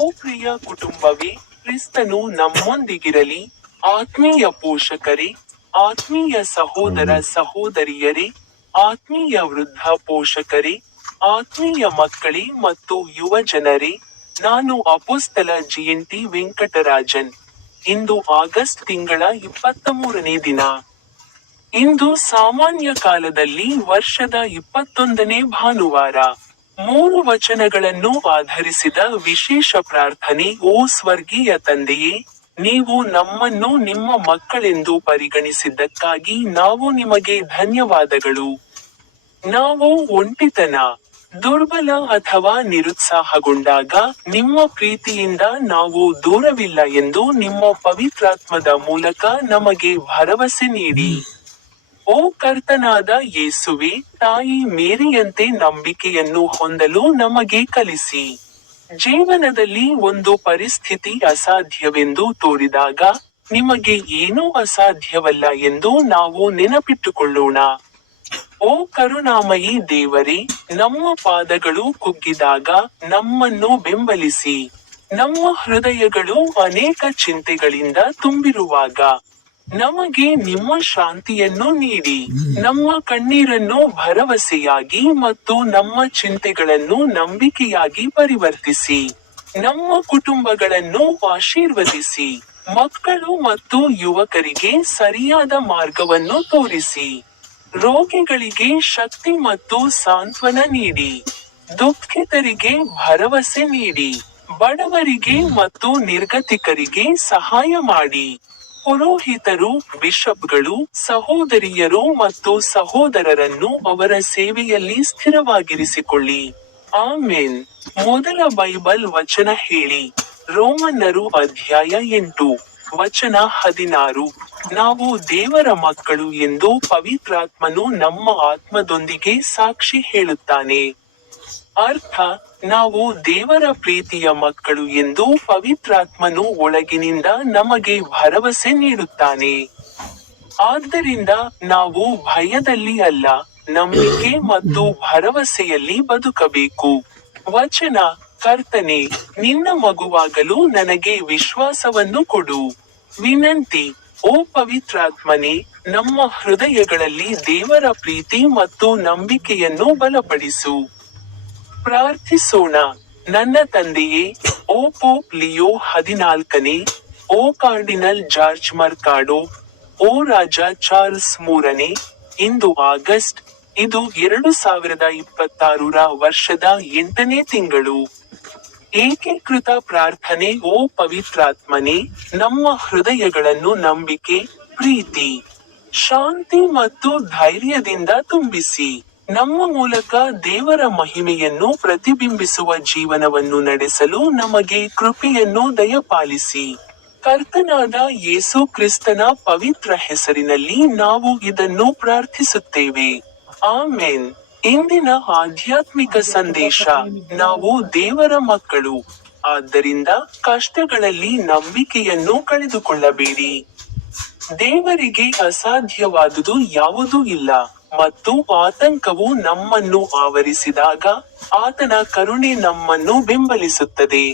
ಓ ಪ್ರಿಯ ಕುಟುಂಬವೇ, ಕ್ರಿಸ್ತನು ನಮ್ಮೊಂದಿಗಿರಲಿ. ಆತ್ಮೀಯ ಪೋಷಕರೇ, ಆತ್ಮೀಯ ಸಹೋದರ ಸಹೋದರಿಯರೇ, ಆತ್ಮೀಯ ವೃದ್ಧ ಪೋಷಕರೇ, ಆತ್ಮೀಯ ಮಕ್ಕಳೇ ಮತ್ತು ಯುವ ಜನರೇ, ನಾನು ಅಪೊಸ್ತಲ ಜಿಎನ್ಟಿ ವೆಂಕಟರಾಜನ್. ಇಂದು ಆಗಸ್ಟ್ ತಿಂಗಳ 23ನೇ ದಿನ. ಇಂದು ಸಾಮಾನ್ಯ ಕಾಲದಲ್ಲಿ ವರ್ಷದ 21ನೇ ಭಾನುವಾರ. 3 ವಚನಗಳನ್ನು ಆಧರಿಸಿದ ವಿಶೇಷ ಪ್ರಾರ್ಥನೆ. ಓ ಸ್ವರ್ಗೀಯ ತಂದೆಯೇ, ನೀವು ನಮ್ಮನ್ನು ನಿಮ್ಮ ಮಕ್ಕಳೆಂದು ಪರಿಗಣಿಸಿದ್ದಕ್ಕಾಗಿ ನಾವು ನಿಮಗೆ ಧನ್ಯವಾದಗಳು. ನಾವು ಒಂಟಿತನ, ದುರ್ಬಲ ಅಥವಾ ನಿರುತ್ಸಾಹಗೊಂಡಾಗ ನಿಮ್ಮ ಪ್ರೀತಿಯಿಂದ ನಾವು ದೂರವಿಲ್ಲ ಎಂದು ನಿಮ್ಮ ಪವಿತ್ರಾತ್ಮದ ಮೂಲಕ ನಮಗೆ ಭರವಸೆ ನೀಡಿ. ಓ ಕರ್ತನಾದ ಯೇಸುವೇ, ತಾಯಿ ಮೇರಿಯಂತೆ ನಂಬಿಕೆಯನ್ನು ಹೊಂದಲು ನಮಗೆ ಕಲಿಸಿ. ಜೀವನದಲ್ಲಿ ಒಂದು ಪರಿಸ್ಥಿತಿ ಅಸಾಧ್ಯವೆಂದು ತೋರಿದಾಗ, ನಿಮಗೆ ಏನೂ ಅಸಾಧ್ಯವಲ್ಲ ಎಂದು ನಾವು ನೆನಪಿಟ್ಟುಕೊಳ್ಳೋಣ. ಓ ಕರುಣಾಮಯಿ ದೇವರೇ, ನಮ್ಮ ಪಾದಗಳು ಕುಗ್ಗಿದಾಗ ನಮ್ಮನ್ನು ಬೆಂಬಲಿಸಿ. ನಮ್ಮ ಹೃದಯಗಳು ಅನೇಕ ಚಿಂತೆಗಳಿಂದ ತುಂಬಿರುವಾಗ ನಮಗೆ ನಿಮ್ಮ ಶಾಂತಿಯನ್ನು ನೀಡಿ. ನಮ್ಮ ಕಣ್ಣೀರನ್ನು ಭರವಸೆಯಾಗಿ ಮತ್ತು ನಮ್ಮ ಚಿಂತೆಗಳನ್ನು ನಂಬಿಕೆಯಾಗಿ ಪರಿವರ್ತಿಸಿ. ನಮ್ಮ ಕುಟುಂಬಗಳನ್ನು ಆಶೀರ್ವದಿಸಿ. ಮಕ್ಕಳು ಮತ್ತು ಯುವಕರಿಗೆ ಸರಿಯಾದ ಮಾರ್ಗವನ್ನು ತೋರಿಸಿ. ರೋಗಿಗಳಿಗೆ ಶಕ್ತಿ ಮತ್ತು ಸಾಂತ್ವನ ನೀಡಿ. ದುಃಖಿತರಿಗೆ ಭರವಸೆ ನೀಡಿ. ಬಡವರಿಗೆ ಮತ್ತು ನಿರ್ಗತಿಕರಿಗೆ ಸಹಾಯ ಮಾಡಿ. ಪುರೋಹಿತರು, ಬಿಷಪ್ಗಳು, ಸಹೋದರಿಯರು ಮತ್ತು ಸಹೋದರರನ್ನು ಅವರ ಸೇವೆಯಲ್ಲಿ ಸ್ಥಿರವಾಗಿರಿಸಿಕೊಳ್ಳಿ. ಆಮೆನ್. ಮೊದಲ ಬೈಬಲ್ ವಚನ ಹೇಳಿ. ರೋಮನ್ನರು ಅಧ್ಯಾಯ 8, ವಚನ 16. ನಾವು ದೇವರ ಮಕ್ಕಳು ಎಂದು ಪವಿತ್ರಾತ್ಮನು ನಮ್ಮ ಆತ್ಮದೊಂದಿಗೆ ಸಾಕ್ಷಿ ಹೇಳುತ್ತಾನೆ. ಅರ್ಥ, ನಾವು ದೇವರ ಪ್ರೀತಿಯ ಮಕ್ಕಳು ಎಂದು ಪವಿತ್ರಾತ್ಮನು ಒಳಗಿನಿಂದ ನಮಗೆ ಭರವಸೆ ನೀಡುತ್ತಾನೆ. ಆದ್ದರಿಂದ ನಾವು ಭಯದಲ್ಲಿ ಅಲ್ಲ, ನಂಬಿಕೆ ಮತ್ತು ಭರವಸೆಯಲ್ಲಿ ಬದುಕಬೇಕು. ವಚನ: ಕರ್ತನೇ, ನಿನ್ನ ಮಗುವಾಗಲು ನನಗೆ ವಿಶ್ವಾಸವನ್ನು ಕೊಡು. ವಿನಂತಿ: ಓ ಪವಿತ್ರಾತ್ಮನೇ, ನಮ್ಮ ಹೃದಯಗಳಲ್ಲಿ ದೇವರ ಪ್ರೀತಿ ಮತ್ತು ನಂಬಿಕೆಯನ್ನು ಬಲಪಡಿಸು. ಪ್ರಾರ್ಥಿಸೋಣ. ನನ್ನ ತಂದೆಯೇ, ಓ ಪೋಪ್ ಲಿಯೋ 14ನೇ, ಓ ಕಾರ್ಡಿನಲ್ ಜಾರ್ಜ್ ಮರ್ಕಾಡೋ, ಓ ರಾಜ ಚಾರ್ಲ್ಸ್ 3ನೇ, ಇಂದು ಆಗಸ್ಟ್, ಇದು 2026ರ ವರ್ಷದ 8ನೇ ತಿಂಗಳು. ಏಕೀಕೃತ ಪ್ರಾರ್ಥನೆ. ಓ ಪವಿತ್ರಾತ್ಮನೇ, ನಮ್ಮ ಹೃದಯಗಳನ್ನು ನಂಬಿಕೆ, ಪ್ರೀತಿ, ಶಾಂತಿ ಮತ್ತು ಧೈರ್ಯದಿಂದ ತುಂಬಿಸಿ. ನಮ್ಮ ಮೂಲಕ ದೇವರ ಮಹಿಮೆಯನ್ನು ಪ್ರತಿಬಿಂಬಿಸುವ ಜೀವನವನ್ನು ನಡೆಸಲು ನಮಗೆ ಕೃಪೆಯನ್ನು ದಯಪಾಲಿಸಿ. ಕರ್ತನಾದ ಯೇಸು ಕ್ರಿಸ್ತನ ಪವಿತ್ರ ಹೆಸರಿನಲ್ಲಿ ನಾವು ಇದನ್ನು ಪ್ರಾರ್ಥಿಸುತ್ತೇವೆ. ಆಮೆನ್. ಇಂದಿನ ಆಧ್ಯಾತ್ಮಿಕ ಸಂದೇಶ: ನಾವು ದೇವರ ಮಕ್ಕಳು, ಆದ್ದರಿಂದ ಕಷ್ಟಗಳಲ್ಲಿ ನಂಬಿಕೆಯನ್ನು ಕಳೆದುಕೊಳ್ಳಬೇಡಿ. ದೇವರಿಗೆ ಅಸಾಧ್ಯವಾದುದು ಯಾವುದೂ ಇಲ್ಲ, ಮತ್ತು ಆತಂಕವು ನಮ್ಮನ್ನು ಆವರಿಸಿದಾಗ ಆತನ ಕರುಣೆ ನಮ್ಮನ್ನು ಬೆಂಬಲಿಸುತ್ತದೆ.